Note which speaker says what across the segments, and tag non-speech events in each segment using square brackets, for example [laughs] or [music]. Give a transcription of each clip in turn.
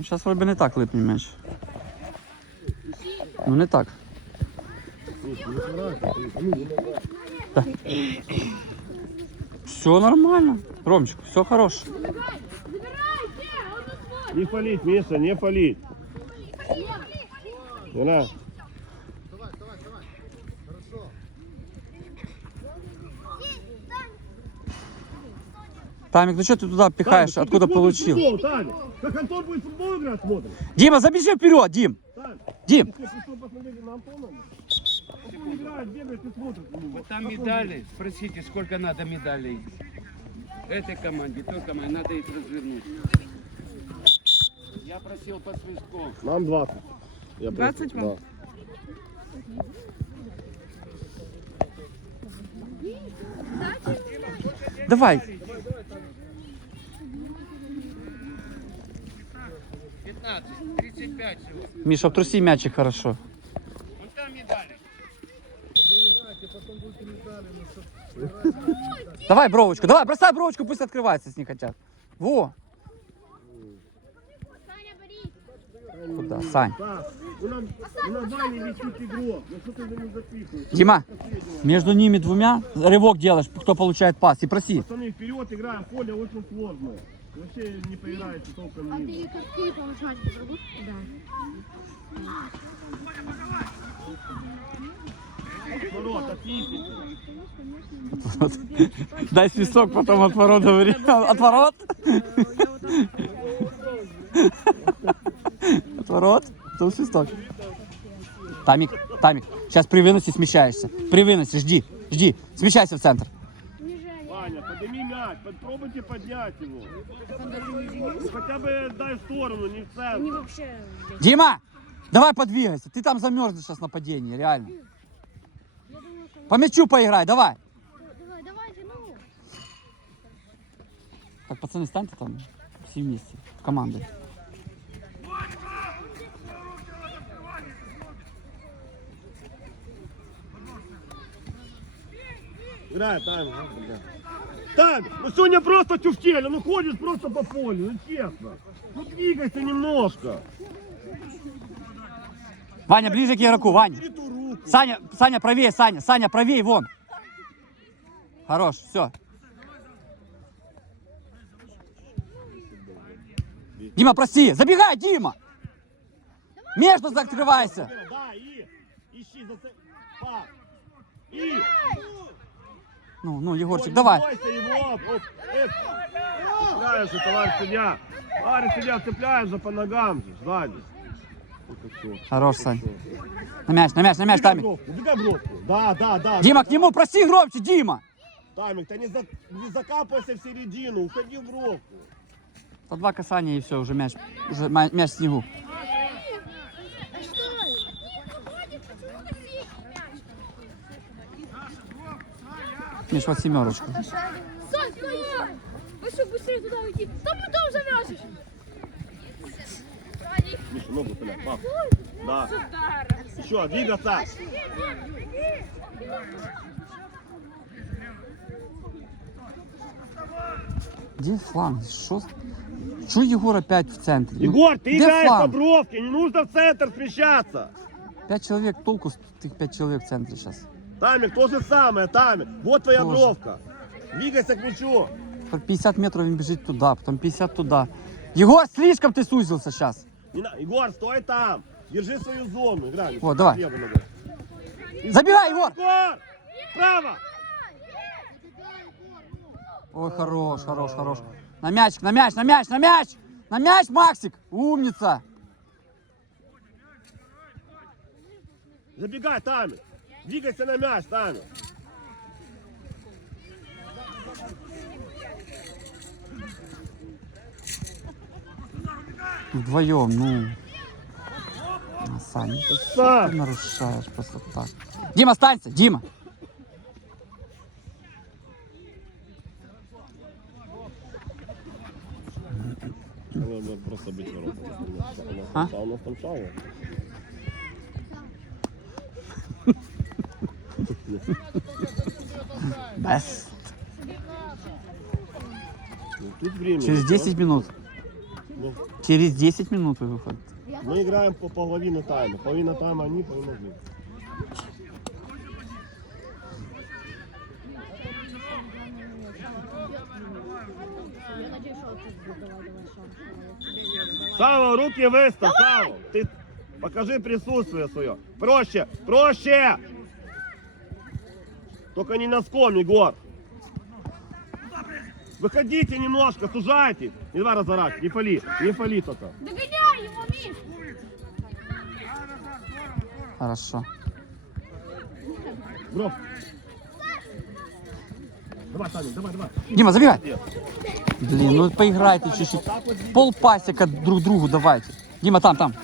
Speaker 1: Ну, зараз вроде не так липне м'яч. Ну не так. Да. Все нормально. Ромчик, все хорош.
Speaker 2: Не фалить, Миша, не фалить. Ура.
Speaker 1: Тамик, ну что ты туда пихаешь?
Speaker 2: Таня,
Speaker 1: Откуда
Speaker 2: ты смотришь
Speaker 1: получил?
Speaker 2: футбол, Таня. Как Антон будет футбол играть, смотрим.
Speaker 1: Дима, забежи вперед, Дим!
Speaker 2: Таня,
Speaker 1: Дим!
Speaker 2: Антон играет, бегает и смотрит.
Speaker 3: Вот там
Speaker 2: он
Speaker 3: медали. Спросите, сколько надо медалей. Этой команде, той команде, надо их развернуть. Я просил по свистком.
Speaker 2: Нам 20. Я
Speaker 4: 20 вам?
Speaker 2: Да.
Speaker 1: Давай!
Speaker 3: 15, 35 всего.
Speaker 1: Миша, обтруси мячик хорошо.
Speaker 3: Вон там медали.
Speaker 1: Давай бровочку, давай, бросай бровочку, пусть открывается, если не хотят. Во! Куда? Сань. Дима, между ними двумя рывок делаешь, кто получает пас, и проси.
Speaker 2: Пацаны, вперед играем, поле очень сложное. Вообще не поиграете толком
Speaker 5: А ты какие получать будут? Да.
Speaker 2: Ворот, отъедете. [laughs]
Speaker 1: Дай свисток, потом от ворот говори. От ворот? От ворот? Тут свисток. Тамик, Тамик, сейчас при выносе смещаешься. При выносе, жди, жди. Смещайся в центр.
Speaker 2: Ваня, подними мяч, попробуйте поднять его. Ну, хотя бы дай в сторону, не в центр.
Speaker 5: вообще...
Speaker 1: Дима, давай подвигайся. Ты там замерзнешь сейчас в нападении, реально. По мячу поиграй, давай.
Speaker 5: Давай, давайте, ну.
Speaker 1: Так, пацаны, станьте там все вместе, командой.
Speaker 2: Играй, Тайм. Тайм, ну сегодня просто тюфтели, ну ходишь просто по полю, ну честно. Ну двигайся немножко.
Speaker 1: Ваня, ближе к игроку, Ваня. Саня, Саня, правее, Саня, Саня, правее, вон. Хорош, все. Дима, прости, забегай, Дима. Между закрывайся.
Speaker 2: Да, и ищи за ц- пас. И
Speaker 1: Ну, ну, Егорчик, давай.
Speaker 2: Не бойся его. Вот, Цепляешь же, товарищ судья. Товарищ судья, цепляешь же по ногам же, сзади.
Speaker 1: Хорош, Сань. На мяч, на мяч, на мяч, Тамик.
Speaker 2: убегай бровку. Да, да, да.
Speaker 1: Дима, к нему, проси громче, Дима.
Speaker 2: Тамик, ты не, за, не закапывайся в середину, уходи в бровку.
Speaker 1: По два касания и все, уже мяч, уже мяч в снегу. Миш, вот семерочку.
Speaker 5: Сань, стоять! Вы что, быстрее туда уйти? Там потом завяжешь!
Speaker 2: Миша, ногу поля, пап. Да. Еще, двигаться.
Speaker 1: Где фланг? Что? Что Егор опять в центре? Ну,
Speaker 2: Егор, ты
Speaker 1: где
Speaker 2: играешь по
Speaker 1: фланг?
Speaker 2: бровке, не нужно в центр смещаться.
Speaker 1: Пять человек, толку с этих пять человек в центре сейчас.
Speaker 2: Тамик, то же самое, Тамик. Вот твоя
Speaker 1: Тоже.
Speaker 2: бровка. Двигайся к мячу.
Speaker 1: По 50 метров им бежит туда, потом 50 туда. Егор, слишком ты сузился сейчас.
Speaker 2: Не на- Егор, стой там. Держи свою зону. Играй.
Speaker 1: Вот, давай. Забирай, Егор!
Speaker 2: Егор! Право!
Speaker 1: Ой, хорош, хорош, хорош. На мячик, на мяч, на мяч, на мяч! На мяч, Максик! Умница!
Speaker 2: Забегай, Тамик. Двигайся на мяч, Тамик.
Speaker 1: Вдвоем, ну. А, Саня, ты нарушаешь просто так. Дима, останься, Дима!
Speaker 2: Надо просто быть воротом.
Speaker 1: А?
Speaker 2: У нас там шау. [laughs]
Speaker 1: Бест.
Speaker 2: Тут время.
Speaker 1: Через 10 минут.
Speaker 2: Ну,
Speaker 1: Через 10 минут вы выходите.
Speaker 2: Мы играем по половине тайма. Половина тайма они, половина мы. Сава, руки выставь, Сава. Ты покажи присутствие свое. Проще, проще! Только не носком, Егор. Выходите немножко, сужайте. Не два разворачивать, не фали, не фали только.
Speaker 5: Догоняй его, Миш!
Speaker 1: Хорошо.
Speaker 2: Бро. Давай, Таня, давай, давай.
Speaker 1: Дима, забегай. Блин, ну поиграйте чуть-чуть. Пол пасека друг другу давайте. Дима, там, там.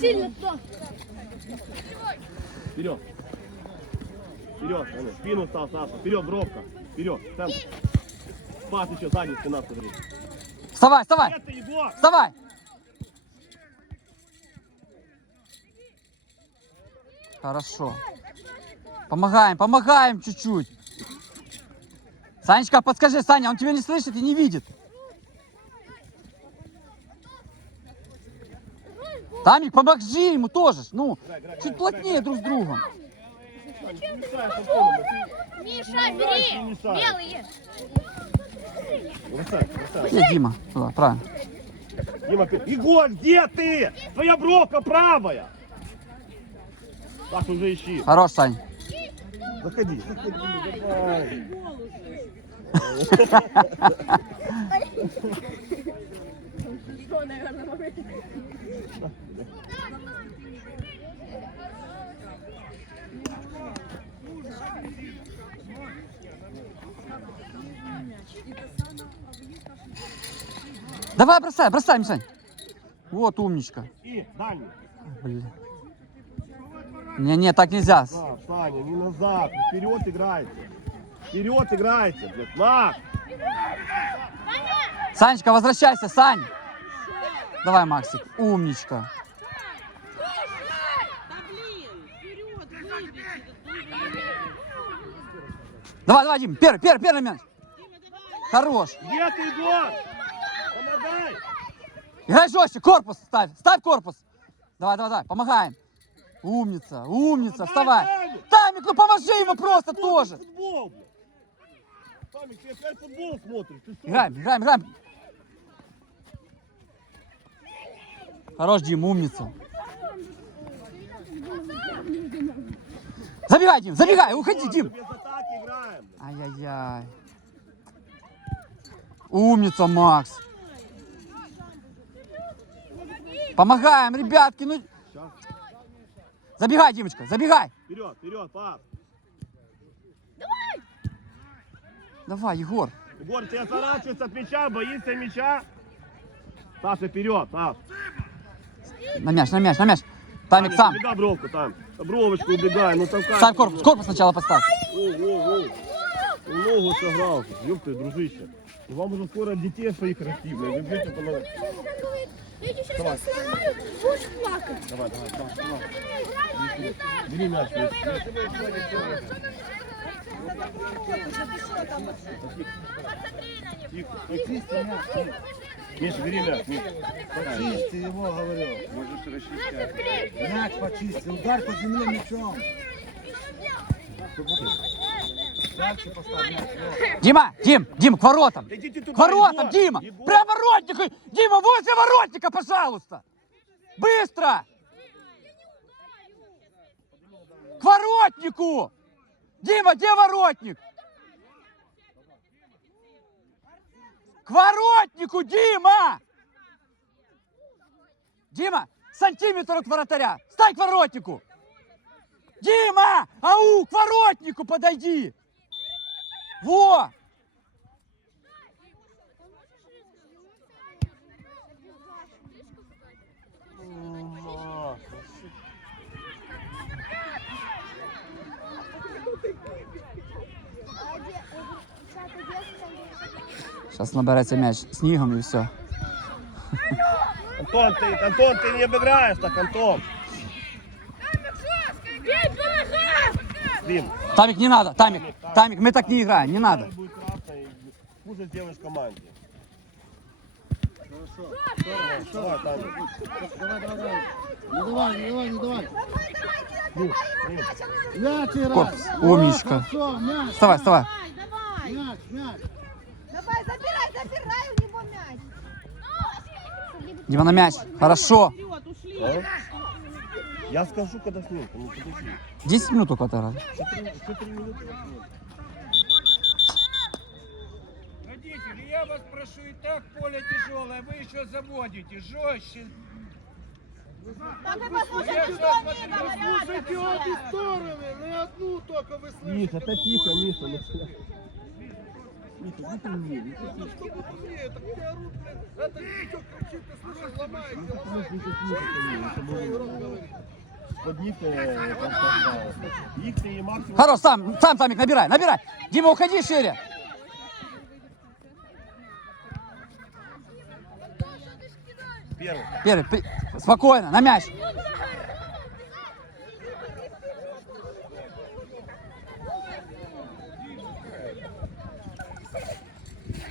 Speaker 5: Сильно то!
Speaker 2: Вперед. Вперед, Таня. Спину стал, Саша. Вперед, бровка. Вперед, центр. Пас еще, сзади спина, смотри.
Speaker 1: Вставай, вставай,
Speaker 2: Это
Speaker 1: вставай. Хорошо. Помогаем, помогаем чуть-чуть. Санечка, подскажи, Саня, он тебя не слышит и не видит. Тамик, помоги ему тоже. Ну, чуть плотнее друг с другом.
Speaker 5: Миша, бери! Белые!
Speaker 2: Бросай, бросай.
Speaker 1: Где Дима? Туда, правильно.
Speaker 2: Дима, ты- Егор, где ты? Твоя бровка правая. Так, уже ищи.
Speaker 1: Хорош, Сань.
Speaker 2: Заходи. заходи, давай.
Speaker 1: Давай, бросай, бросай, Мишань. Вот умничка.
Speaker 2: И дальний.
Speaker 1: Блин. Не-не, так нельзя.
Speaker 2: Да, Саня, не назад. Вперед играйте. Вперед играйте. блядь. Макс,
Speaker 1: Санечка, возвращайся, Сань. Давай, Максик. Умничка. Давай, давай, Дим. Первый, первый, первый мяч. Хорош.
Speaker 2: где ты, Егор?
Speaker 1: Играй жестче, корпус ставь. Ставь корпус. Давай, давай, давай, помогаем. Умница, умница, вставай.
Speaker 2: Тамик.
Speaker 1: Ну поможи ему просто тоже.
Speaker 2: Тамик, ты опять футбол смотришь.
Speaker 1: Играем, играем, играем. Хорош, Дим, умница. Забегай, Дим, забегай, уходи, Дим. Ай-яй-яй. Умница, Макс. Помогаем, ребятки, ну... Забегай, Димочка, забегай.
Speaker 2: Вперед, вперед, пас.
Speaker 1: Давай, Егор.
Speaker 2: Егор, ты отворачивается от мяча, боится мяча. Саша, вперед, Саш.
Speaker 1: На мяч, на мяч, на мяч. Тамик сам.
Speaker 2: Убегай бровку там. Бровочку убегай, ну толкай.
Speaker 1: Ставь корпус, корпус сначала поставь.
Speaker 2: Оу, оу. Ногу сыграл. Ёб ты, дружище. Вам уже скоро детей своих расти, блядь. Вы будете помогать.
Speaker 5: Я тебе сейчас сломаю, будешь плакать.
Speaker 2: Давай, давай, давай, давай. Бери мяч. Миш. Бери мяч.
Speaker 4: Почисти его, говорю.
Speaker 3: Можешь расчищать.
Speaker 4: Мяч почисти. Удар по земле мячом. Вот.
Speaker 1: Дима, Дим, Дим, к воротам. К воротам. Дима! Прям воротнику! Дима, возле воротника, пожалуйста! Быстро! К воротнику! Дима, где воротник? К воротнику, Дима! Дима, сантиметр от вратаря. Стань к воротнику! Дима! Ау, к воротнику подойди! Во! Зараз набереться м'яч снігом і все.
Speaker 2: Антон, ты, Антон, ты не обыграешь так, Антон.
Speaker 1: Тамик, не надо, Тамик, Тамик, мы так не играем, не надо.
Speaker 2: будет красный. Хуже сделаешь команде. Давай, Таня.
Speaker 4: Давай, давай, давай. Не давай, не давай, не давай. Мяч играй.
Speaker 1: Корпус, умничка.
Speaker 4: Все, мяч.
Speaker 1: Вставай, вставай.
Speaker 4: Мяч, мяч.
Speaker 5: Давай, забирай, забирай у него мяч.
Speaker 1: Дима на мяч. Хорошо.
Speaker 2: А? Я скажу, когда снимка. Ну, подожди.
Speaker 1: 10 минут только.
Speaker 2: Что три минуты?
Speaker 3: Родители, я вас прошу, и так поле тяжелое, вы еще заводите, жестче.
Speaker 5: Да ты послушай,
Speaker 3: Я
Speaker 5: что
Speaker 3: что
Speaker 5: они
Speaker 3: смотрю,
Speaker 5: говорят.
Speaker 4: Слушайте обе стороны, не одну только вы слышите.
Speaker 2: Миша, да тихо, Миша. Что? Миша, не трени, не
Speaker 4: Ну, что вы быстрее, так не орут, блин. Это ничего кричит, ты слышишь, ломаете, ломаете.
Speaker 2: Там.
Speaker 1: Хорош, сам, сам, Самик, набирай, набирай. Дима, уходи шире.
Speaker 2: Первый.
Speaker 1: Первый, спокойно, на мяч.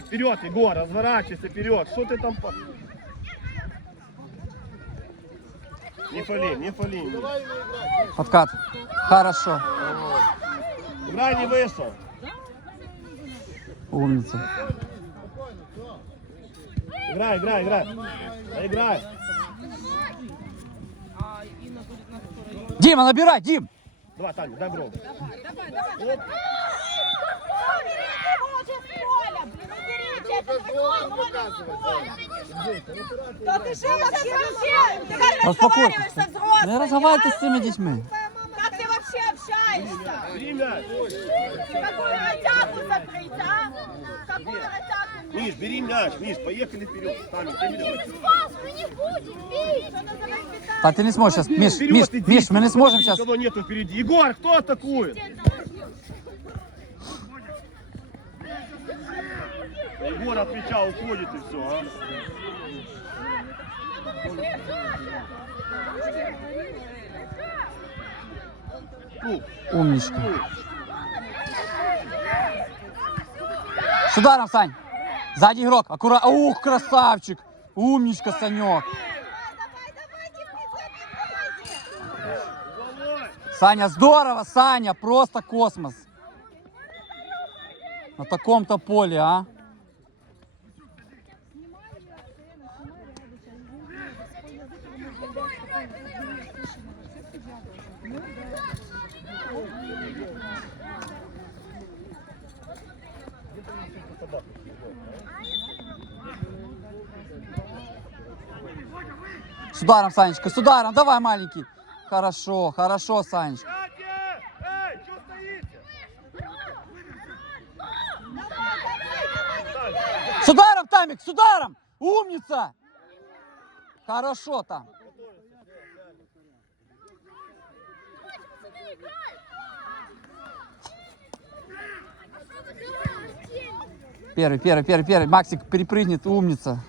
Speaker 2: Вперед, Егор, разворачивайся вперед. Что ты там? по- Не фали, не фали.
Speaker 1: Подкат. Хорошо.
Speaker 2: Играй не вышел.
Speaker 1: Умница.
Speaker 2: Играй, играй, играй. Да играй.
Speaker 1: Дима, набирай, Дим.
Speaker 2: Давай, Таня, дай бро.
Speaker 5: Уберите его уже с поля, блин, уберите этот дракон, он из поля. Да ты что вообще вообще? Ты как разговариваешь
Speaker 1: Успокойтесь.
Speaker 5: со взрослыми?
Speaker 1: Не разговаривайте
Speaker 5: а?
Speaker 1: с цими детьми.
Speaker 5: Как ты вообще общаешься?
Speaker 2: Бери мяч.
Speaker 5: Какую ротяку закрыть, а? Какую ротяку?
Speaker 2: Миш, бери мяч. Миш, поехали вперед. Таня, ты берешь.
Speaker 5: Спас, мы не будем, бей!
Speaker 1: Та ты не сможешь сейчас. Миш, Миш, Миш, мы не сможем сейчас.
Speaker 2: Никого нету впереди. Егор, кто атакует? Егор отвечал, уходит и все, а?
Speaker 1: Умничка. С ударом, Сань. Сзади игрок. Аккуратно. Ух, красавчик. Умничка, Санек. Саня, здорово, Саня. Просто космос. На таком-то поле, а? С ударом, Санечка, с ударом. Давай, маленький. Хорошо, хорошо, Санечка. С ударом, Тамик, с ударом! Умница! Хорошо там. Первый, первый, первый, первый. Максик перепрыгнет, умница.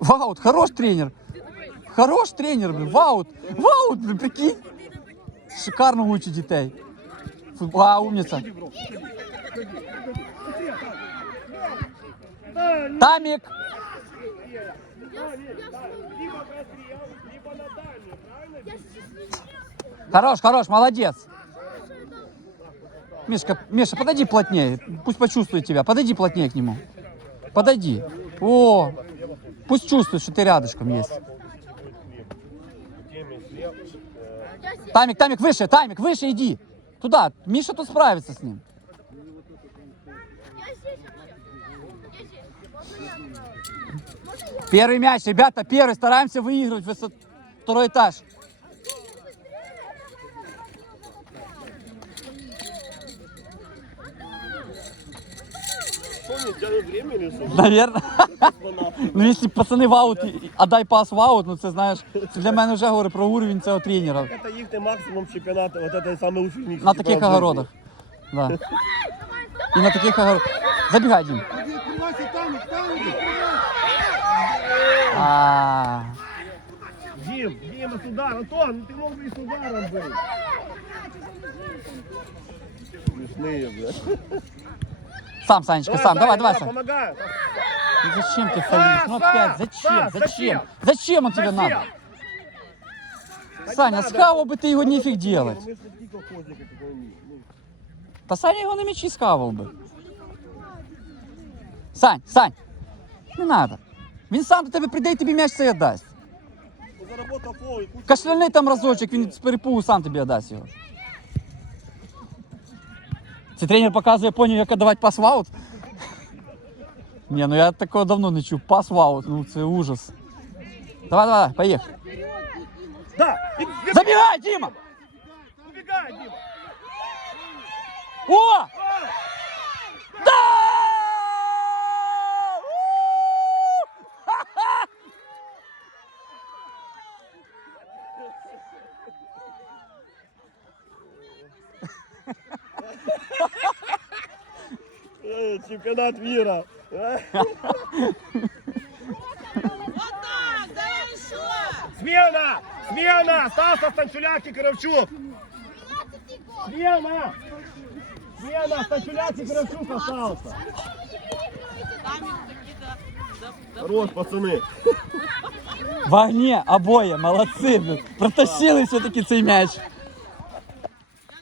Speaker 1: Ваут, хорош тренер. Хорош тренер, блин. Ваут. Ваут, блин, прикинь. Шикарно учить детей. Фу- А, умница. Тамик. Хорош, хорош, молодец. Мишка, Миша, подойди плотнее. Пусть почувствует тебя. Подойди плотнее к нему. Подойди. О, пусть чувствует, что ты рядышком есть. Тамик, Тамик, выше, Тамик, выше иди. Туда. Миша тут справится с ним. Первый мяч, ребята, первый. Стараемся выигрывать высот... второй этаж.
Speaker 2: Помнишь, тянет время или что?
Speaker 1: Наверное.
Speaker 2: Фанаты.
Speaker 1: Ну, якщо пацани в аут, і- отдай пас в аут, ну це знаєш, це для мене вже говорить про уровень цього тренера.
Speaker 2: Это их максимум чемпионата. Вот это самый лучший в мире.
Speaker 1: На таких огородах. Да. І на таких огородах. Забігай, Дім.
Speaker 4: Иди, открывайся, там, там, иди,
Speaker 1: А,
Speaker 2: Дим, Дима, с ударом. Антон, ну ты мог бы и с ударом быть. Смешные, бля.
Speaker 1: Сам, Санечка, сам. Давай, давай, Сань.
Speaker 2: Помогай.
Speaker 1: Ну Зачем ты фалишь? Ну
Speaker 2: Саш,
Speaker 1: опять, зачем?
Speaker 2: Саш,
Speaker 1: Зачем?
Speaker 2: зачем?
Speaker 1: Зачем он тебе
Speaker 2: Зачем?
Speaker 1: надо? Саня, схавал бы ты его нефиг делать.
Speaker 2: Ну, если ты колхозник, это пойми. Ну,
Speaker 1: Та Саня його на м'ячі схавав би. Сань, Сань, не надо. Він сам до тебе прийде і тобі м'яч цей дасть.
Speaker 2: ну, заработал фол, и пусть
Speaker 1: Кашляни там разочок, він з перепугу сам тобі дасть його. Цей тренер показує поняв, як давати пас в аут. Ні, ну я такого давно не чув. Пас в аут, ну це ужас. Давай, давай, поїхали.
Speaker 2: Да! И, и,
Speaker 1: Забігай, Діма!
Speaker 2: убегай, Дима!
Speaker 1: О!
Speaker 2: Э, Чемпионат мира. Э,
Speaker 5: Вот так, давай еще.
Speaker 2: Смена! Смена! Остался Станчуляк и Кравчук! Смена! Смена! Станчуляк и Кравчук остался! Хорош, пацаны!
Speaker 1: В огне обоє, молодці, блін. Протащили все-таки цей м'яч.